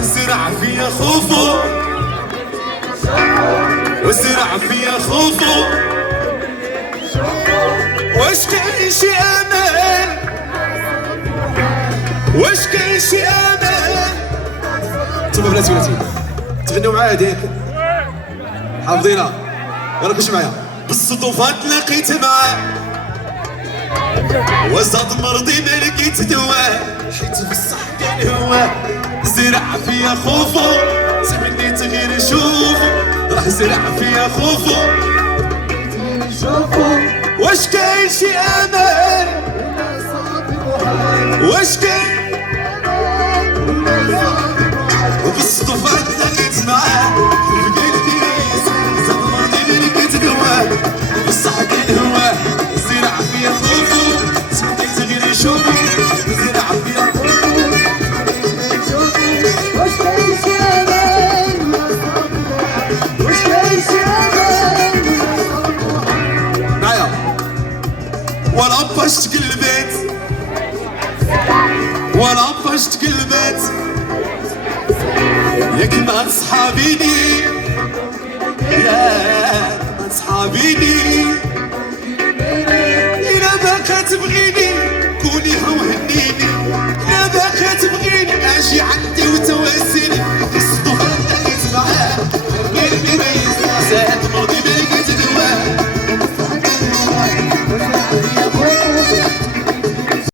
زرع فيا خوفو وزرع فيا خوفو واش كاين شي امل واش كاين شي امل انتوما بناتي تغنيو معايا ديك حافظينها يلا كلشي معايا بالصدفة تلاقيت معاه وزاد مرضي ما لقيت دواه حيت بصح كان هو زرع فيا خوفو تمنيت غير نشوفو راح زرع فيا خوفو واش كاين شي امل واش كاين وبالصدفة تلاقيت معاه في قلبي زاد مرضي ما لقيت دواه بصح كان هو زرع فيا خوفو تمنيت غير نشوفو زرع فيا خوفو واش كاين شي امل واش كاين شي امل معايا ولا باش تقلبت ولا باش تقلبت ياك ما تصحابيني ياك ما تصحابيني